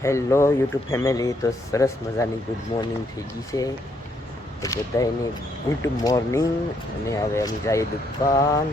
Hello YouTube family, તો સરસ મજાની ગુડ મોર્નિંગ થઈ ગઈ છે. તો બધાને ગુડ મોર્નિંગ. અને હવે અમે જઈએ દુકાન.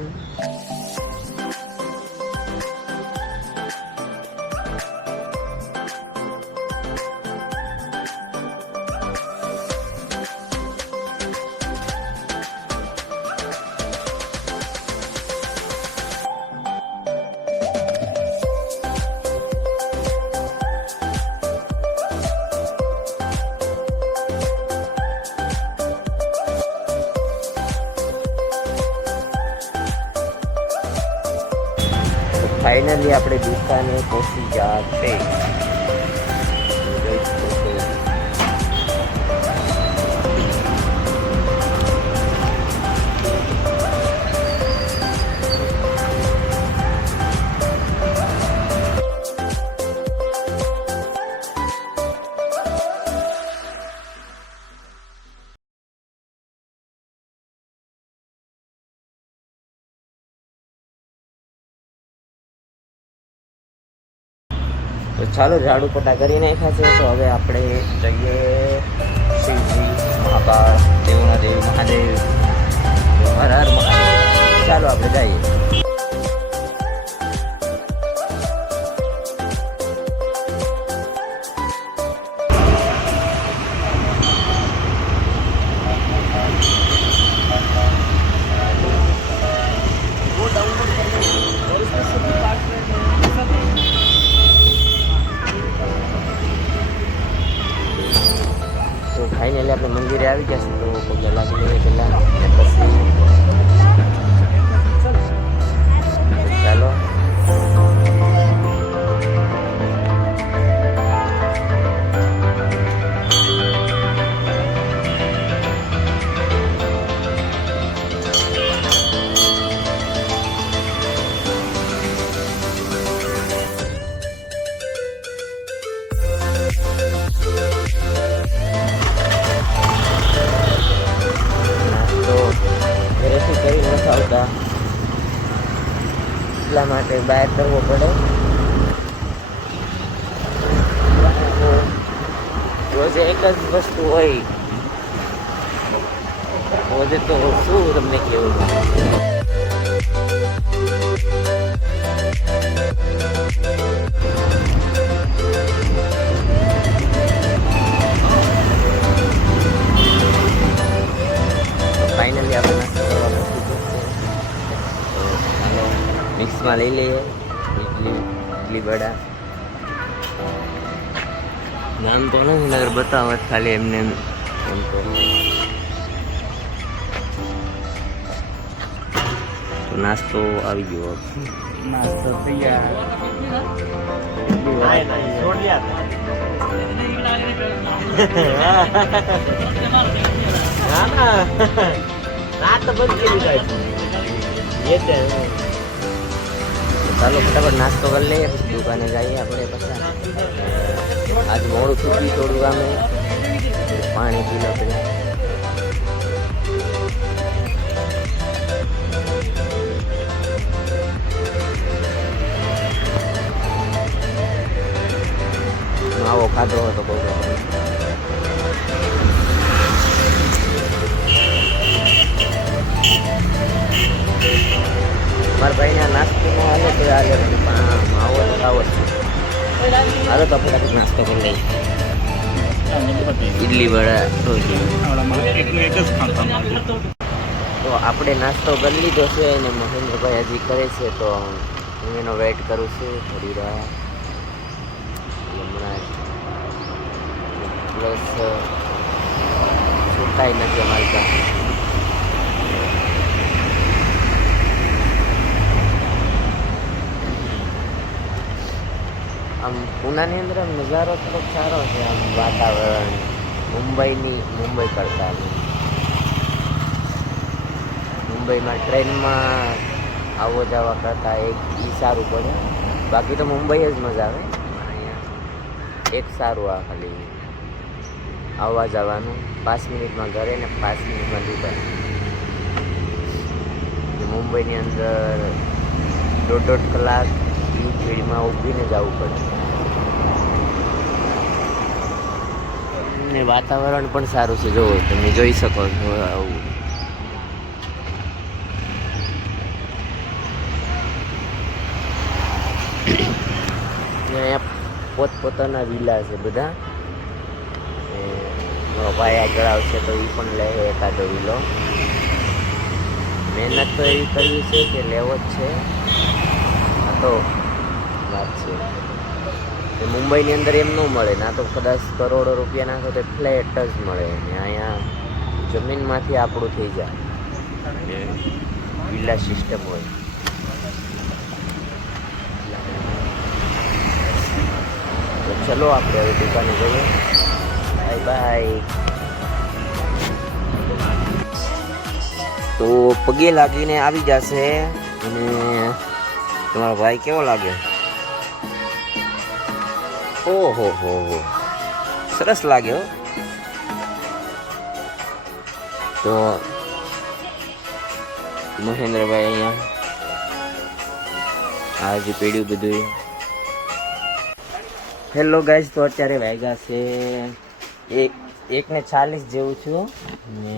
ફાઇનલી આપણે દુકાને પહોંચી ગયા છે. તો ચાલો ઝાડુ પોતા કરી નાખ્યા છે. તો હવે આપણે જઈએ શિવજી, મહાકાળ, દેવના દેવ મહાદેવ, હર હર મહાદેવ. ચાલો આપણે જઈએ. ફાઇનલી આપણે મંદિરે આવી ગયા છે. તો પગે લાગી લઈએ પહેલાં, પછી ચાલો. આવતા એટલા માટે બહાર કરવો પડે. રોજે એક જ વસ્તુ હોય, રોજે તો શું તમને કેવું. ફાઇનલી આપણે મિક્સમાં લઈ લઈએ ઇડલી વડા. નામ તો નથી, નગર બતાવત ખાલી એમને એમ તો. નાસ્તો આવી ગયો. નાસ્તો તૈયાર. ચાલો ફટાફટ નાસ્તો કરી લઈએ, પછી દુકાને જઈએ આપણે. પછી આજ મોડું થયું થોડું, અમે પાણી પી લો પેલા. આવો ખાધો હતો બહુ. મારા ભાઈને નાસ્તો ન આવે તો આજે આવો તો ખાવો જ છે. હાલો તો ફટાફટ નાસ્તો કરી લઈએ. ઇડલી વડા તો આપણે નાસ્તો કરી લીધો છે અને મહેન્દ્રભાઈ હજી કરે છે. તો હું એનો વેઇટ કરું છું થોડી રાહ. હમણાં પ્લસ છૂટાઈ નથી અમારી પાસે. આમ પૂનાની અંદર આમ નજારો થોડોક સારો છે. આમ વાતાવરણ મુંબઈ કરતાં મુંબઈમાં ટ્રેનમાં આવો જવા કરતાં એ સારું પડે. બાકી તો મુંબઈ જ મજા આવે. અહીંયા એક સારું આ ખાલી આવવા જવાનું, 5 મિનિટમાં ઘરે ને 5 મિનિટમાં દુકાન. મુંબઈની અંદર દોઢ કલાક ભીડમાં ઊભીને જવું પડે. ને વાતાવરણ પણ સારું છે. જો તમે જોઈ શકો છો આવું. અહીંયા પોતપોતાના વિલા છે બધા. મારો ભાઈ આગળ આવશે તો એ પણ લે એકાદો વિલો. મહેનત તો એવી કરવી છે કે લેવો જ છે. આ તો વાત છે કે મુંબઈની અંદર એમ ન મળે. ના તો કદાચ કરોડો રૂપિયા નાખો તો ફ્લેટ જ મળે. ને અહીંયા જમીનમાંથી આપણું થઈ જાય, વિલા સિસ્ટમ હોય. તો ચલો આપણે હવે દુકાને જઈએ. Bye bye. તો પગે લાગીને આવી જશે. અને તમારો ભાઈ કેવો લાગે? ઓહો હો હો, સરસ લાગ્યો. તો મહેન્દ્રભાઈ અહીંયા આજે પીડ્યું બધું. હેલો ગાઈઝ, તો અત્યારે વાગ્યા છે 1:40 જેવું છું. ને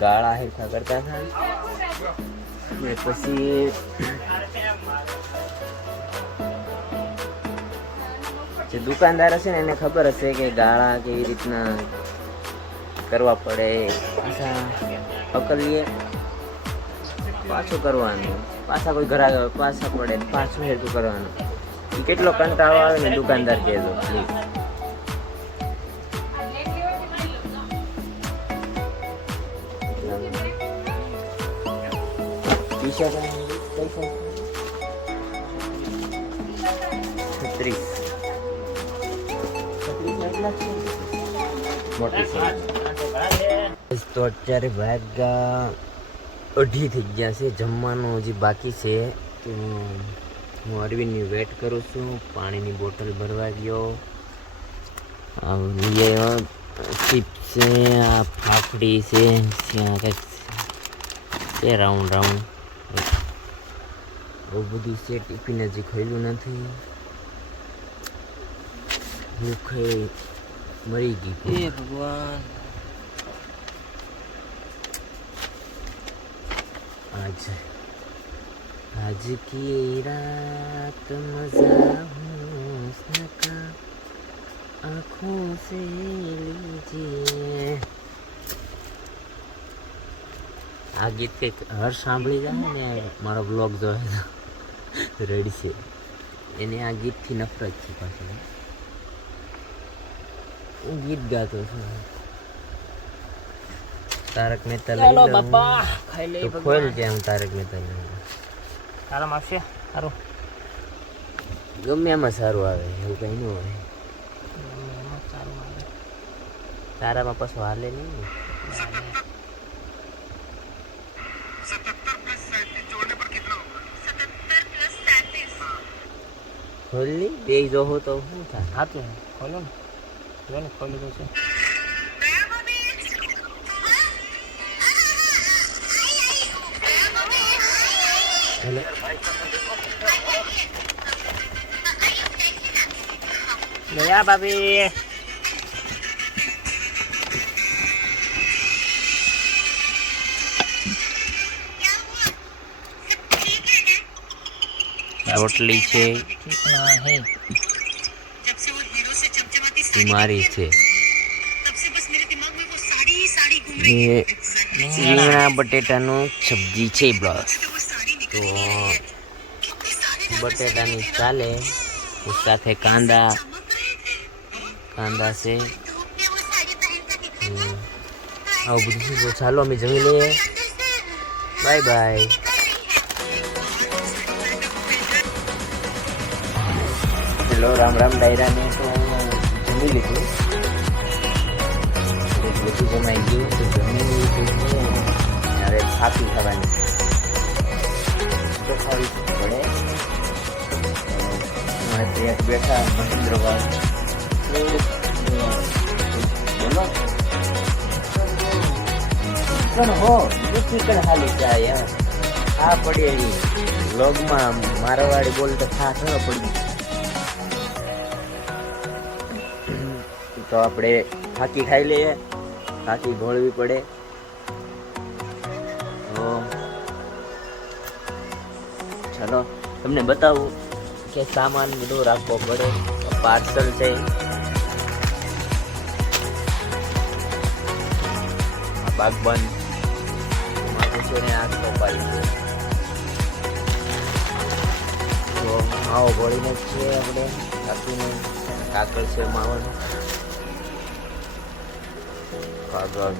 ગાળા હેઠા કરતા હતા. ને પછી જે દુકાનદાર હશે ને એને ખબર હશે કે ગાળા કેવી રીતના કરવા પડે. પાછા અકલીએ પાછું કરવાનું, પાછા કોઈ ઘરા પાછા પડે પાછું હેઠું કરવાનું. એ કેટલો કંટાળો આવે ને દુકાનદાર કહેજો પ્લીઝ. તો અત્યારે વાગ્યા 2:30 થઈ ગયા છે. જમવાનું હજી બાકી છે. તો હું અરવિંદની વેટ કરું છું. પાણીની બોટલ ભરવા ગયો. ચિપ્સ છે, આ ફાફડી છે, ત્યાં કંઈક છે રાઉન્ડ રાઉન્ડ. બહુ બધું છે. ટિફિન હજી ખોલ્યું નથી. ભૂખે મરી ગઈ. હે ભગવાન. आज की रात मजा हुस्न का आँखों से लीजिए. આ ગીત કંઈક હર સાંભળી જાય ને મારો બ્લોગ જોવે તો રેડી છે. એને આ ગીતથી નફરત છે. પાછું હું ગીત ગાતો છું. તારક મહેતા લઈ લો બાપા. ખાઈ લે તો ખોલ કે હું તારક મહેતા લઈ લઉં. સારામાં આવશે સારું. ગમે એમાં સારું આવે એવું કંઈ ન હોય. સારું આવે તારામાં પાછું હાલે નહીં. ખોલી બે જોહો તો શું થાય? હા તો ખોલો ને. જો ને ખોલી તો છે. યા ભાભી. રોટલી છે, મારી છે. રીંગણા બટેટાનું સબ્જી છે બસ. તો બટેટાની ચાલે. સાથે કાંદા છે. આવું બધું છે. ચાલો અમે જમી લઈએ. Bye bye. Hello Ram Ram ડાયરાને. તો જમી લીધું. બધું જમાઈ ગયું. તો જમી લીધું છે. હવે થાકી થવાની તો ખાવી પડે. એક બેઠા મહેન્દ્રભાઈ બોલો પણ હો દુઃખી હાલી જાય. આ પડેલી લોગમાં મારવાડી બોલતો થા થયો પડી. તો આપણે ફાકી ખાઈ લઈએ, ફાકી ઘોળવી પડે. તો ચાલો તમને બતાવું કે સામાન બધો રાખવો પડે. પાર્સલ છે, બાગબાન આ સોપારી છે. તો માવો ભળીને જ છે આપણે રાખીને. કાકર છે માવાનો કાગળ.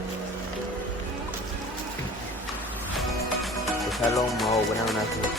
તો ચાલો માવો બનાવી નાખીએ.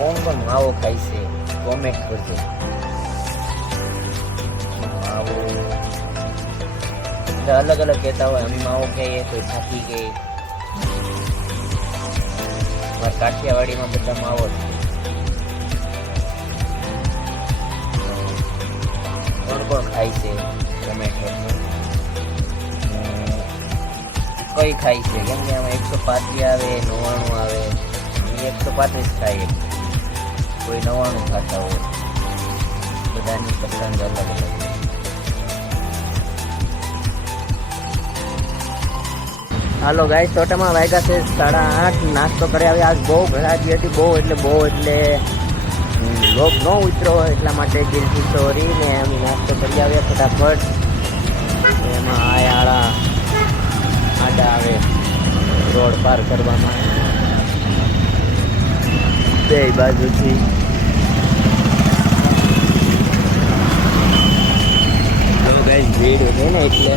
કોણ પણ માવો ખાય છે કોમેન્ટ કરજો. માવો અલગ અલગ કહેતા હોય. અમે માવો કહીએ તો છાતી કે કાઠિયાવાડીમાં બધા માવો છે. કોણ કોણ ખાય છે કોમેન્ટ કરજો. કઈ ખાય છે કેમ કે આમાં 135 આવે, 99 આવે. 135 ખાય, કોઈ 99 ખાતા હોય. બધાની પસંદ અલગ અલગ. હાલો ગાઈસ, ટોટામાં વાગ્યા છે 8:30. નાસ્તો કરી આવી. આજ બહુ ઘરાજી હતી, બહુ એટલે લોક ન ઉતરો એટલા માટે દિલથી સોરી. ને અમે નાસ્તો કરી આવ્યા ફટાફટ. એમાં આડા આવે રોડ પાર કરવામાં બે બાજુથી. તો ગાઈસ ભીડ છે ને એટલે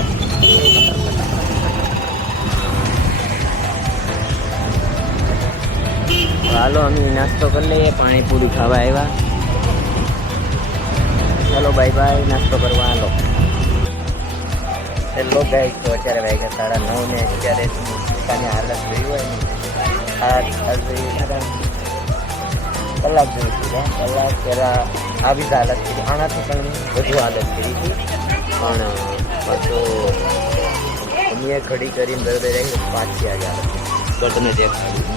હાલો અમે નાસ્તો કરી લઈએ. પાણીપુરી ખાવા આવ્યા. ચાલો બાય બાય, નાસ્તો કરવા હાલો. હેલો ગાઈસ, તો અત્યારે વાગ્યા 9:30 ને અત્યારે પોતાની હાલત જોઈ હોય ને કલાક જોઈ હતી. કલાક પહેલાં આવી જ હાલત કરી, આનાથી પણ વધુ હાલત કરી હતી. પણ પાછું અમે ખડી કરીને દરદે રહી પાછી આવી હાલત. તો તમે દેખાડ્યું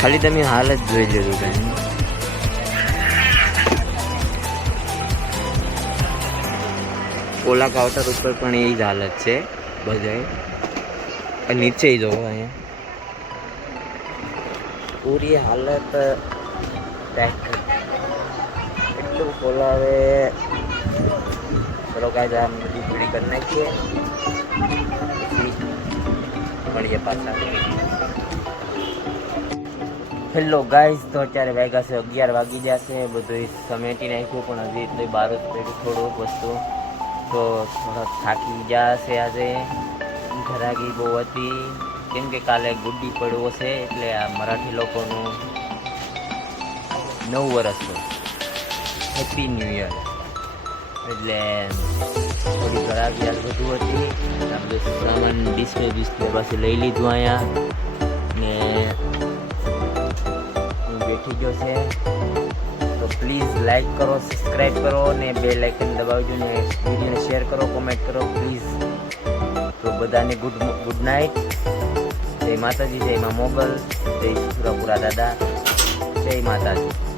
ખાલી તમે હાલત જોઈ લીધું કાંઈ. ઓલા કાઉન્ટર ઉપર પણ એ જ હાલત છે બધાય. નીચે જો અહીંયા પૂરી હાલત એટલું બોલાવે. ચલો કાંઈ આમ બધી પૂરી કરી નાખીએ, મળીએ પાછા. હેલો ગાઈઝ, તો અત્યારે વાગ્યા છે 11 વાગી જશે. બધું સમેટી નાખ્યું પણ હજી એટલી બહાર જ પડ્યું થોડુંક વસ્તુ. તો થોડા થાકી ગયા છે આજે. ઘરાગી બહુ હતી કેમ કે કાલે ગુડી પડવો છે એટલે આ મરાઠી લોકોનું નવું વર્ષ છે. Happy new year. એટલે થોડી ઘરાગી આજ બધું હતી. આપણે સામાન ડિસ્પ્લે પાસે લઈ લીધું અહીંયા ને બેઠી ગયો છે. તો પ્લીઝ લાઈક કરો, સબસ્ક્રાઈબ કરો ને બેલ આઇકન દબાવજો ને વિડીયોને શેર કરો, કોમેન્ટ કરો પ્લીઝ. તો બધાને ગુડ નાઇટ. જય માતાજી, જય મા મોગલ, જય સુરાપુરા દાદા, જય માતાજી.